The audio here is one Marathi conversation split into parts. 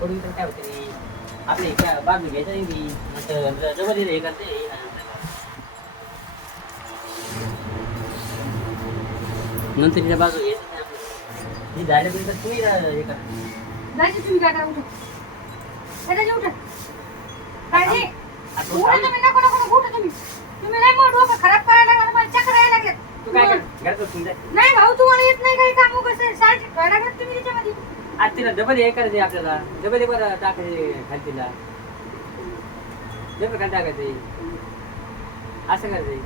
पडून तर काय होते रे आपले काय बाजू घ्यायचं नाही मी नंतर जवळ हे करते नंतर तिच्या बाजू घ्यायचं नाही आपलं ही झालं तरी तर तुम्ही हे करा जायचं तुम्ही काय करा उठा त्याच्या उठा काय रे उठा तुम्ही नको नको उठा तुम्ही तुम्ही नाही मग डोकं खराब करायला लागला मला चक्कर यायला लागले तू काय घरात तुमच्या नाही भाऊ तुम्हाला येत नाही काही काम कसं सारखी करायला लागत तुम्ही त्याच्यामध्ये आज तिला डबल हे करायचे आपल्याला डबल बरं टाकायचे खालतीला डबल काय टाकायचे असं करायचे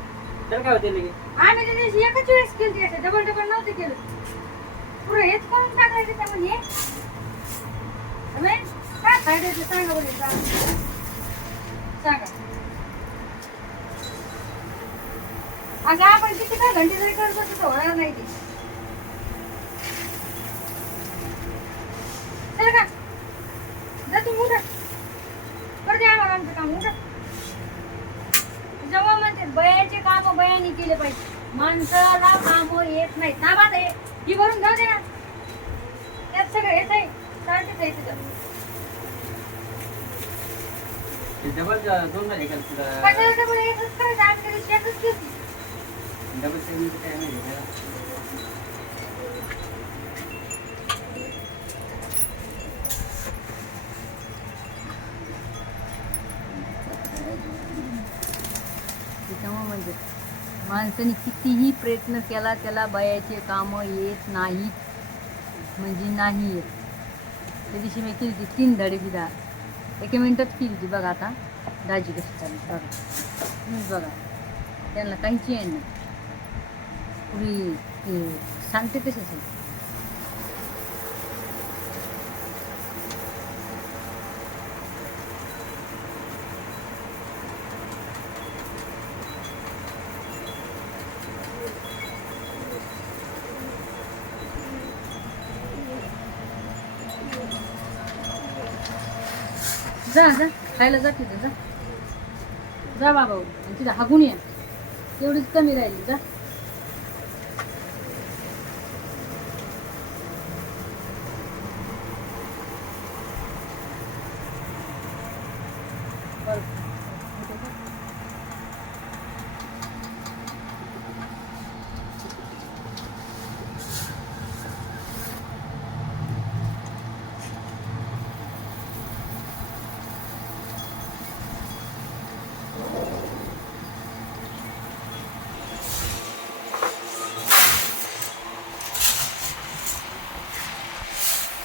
तर काय होते लगे आम्ही त्या दिवशी एकच वेळेस केली असं डबल डबल नव्हते केलं पुरं हेच करून टाकायचं त्यामध्ये काय फायदा आहे सांगा बरं सांगा असं आपण किती काय घंटे जरी करत असतो तर होणार नाही ते चला का जा तुम्ही उठा बरं द्या आम्हाला आमचं काम उठा जेव्हा म्हणते बयाचे काम बयानी केले पाहिजे माणसाला काम येत नाही ना बात आहे ही भरून जाऊ दे ना त्यात सगळं येत आहे सारखेच आहे तुझं डबल दोन झाले का तुला कशाला डबल एकच करायचं आम्ही कधी शेतच केली डबल सेविंग काय नाही त्याच्यामुळे म्हणजे माणसाने कितीही प्रयत्न केला त्याला बायाचे कामं येत नाहीत म्हणजे नाही येत त्या दिवशी मी केली होती 3 धडे बिदा 1 मिनिटात केली होती बघा आता दाजी कशी चालली बघा तुम्हीच बघा त्यांना काहीच आहे नाही पुरी सांगते तसेच आहे जा जा खायला जा तिथं जा जा बाबा आणि तिथं हागून या तेवढीच कमी राहिली जा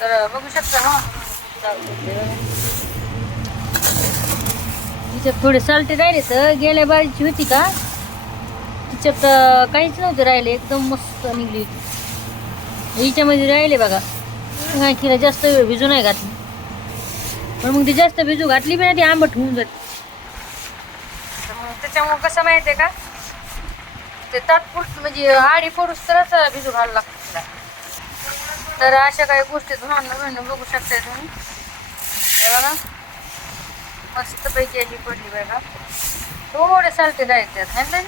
तर बघू शकता हा तिच्यात थोडे साल्टे राहिले तर गेल्या बारीची होती का तिच्यात काहीच नव्हते राहिले एकदम मस्त निघली होती हिच्यामध्ये राहिले बघा तिला जास्त वेळ भिजू नाही घातली पण मग ती जास्त भिजू घातली बी ना ती आंबट होऊन जाते तर मग त्याच्यामुळं कसं माहिती आहे का ते तात्पुरतं म्हणजे आडी फोडूस तरच भिजू घालायला लागतं तिला तर अशा काही गोष्टी तुम्हाला बघू शकता तुम्ही हे बघा मस्तपैकी अशी पडली बघा थोडे सालटे राहतात है ना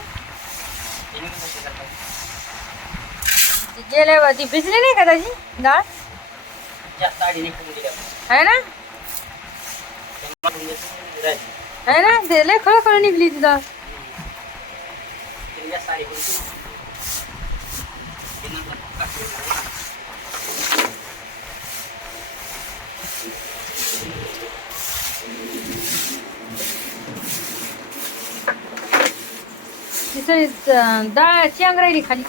ती गेल्या ती भिजली नाही का त्याची डाळ है ना है ना ते लय खळखळ निघली ती डाळ डाळ चांग राहिली खाली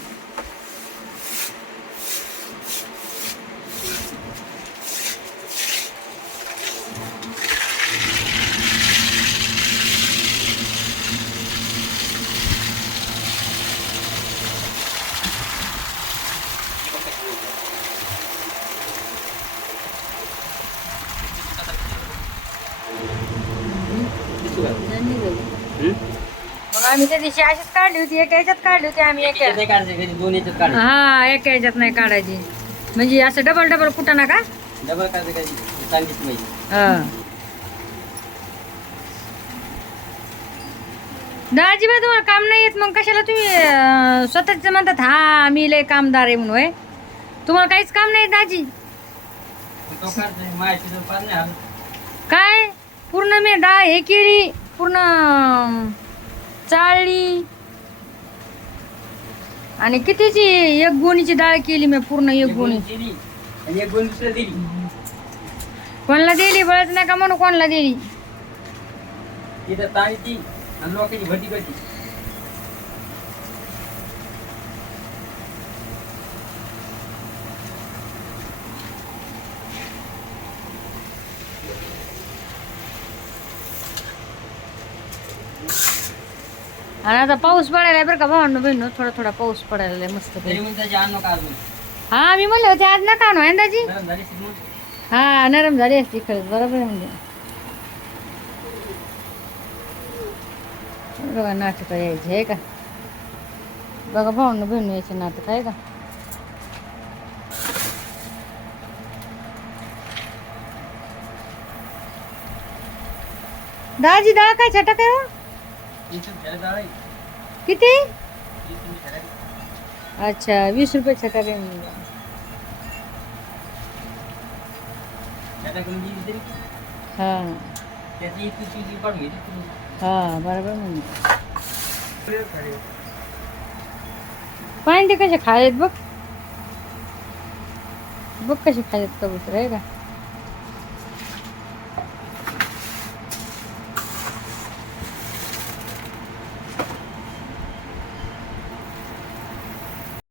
मग आम्ही त्या दिवशी अशीच काढली होती एका ह्याच्यात काढली होती आम्ही एका हा एका ह्याच्यात नाही काढायची म्हणजे असं डबल डबल कुठं का डबल सांगितलं दाजीबाई तुम्हाला काम नाही येत मग कशाला तुम्ही स्वतःच म्हणतात हा मी लय कामदार आहे म्हणून तुम्हाला काहीच काम नाही दाजी? तो करतोय माहिती तर पार नाही आलं. काय पूर्ण मी डाळ हे केली, पूर्ण चाळली आणि कितीची एक गोणीची डाळ केली मी, पूर्ण एक गोणी. दिली आणि एक गोणी दुसऱ्या दिली. कोणाला दिली बळच नका म्हणू, कोणाला दिली. तिथं ताळी ती आणि लोकांची भटी भटी. आणि आता पाऊस पडायला बरं का भावांनो बहिणो, थोडा थोडा पाऊस पडायला मस्त. तरी मग त्याची आणू का अजून? हा मी म्हणले होते आज नका आणू आहे दाजी. गरम झाली असेल मग. हा नरम झाली असती खरंच, बरोबर आहे म्हणजे. बघा नाटक यायचे आहे का, बघा भावांनो बहिणो यायचे नाटक आहे का. दाजी डाळ काय छटाक आहे हो? इथून खेळत जाऊ आहे. किती? इथून खेळत. अच्छा 20 रुपये छटाक आहे म्हणजे. त्याला करून दिली तरी हा त्याची इथून तुझी काढून घेतली तुम्ही. हा बरोबर म्हणजे. पाणी ते कसे खायत बघ, बघ कसे खायत कबूतर आहे का.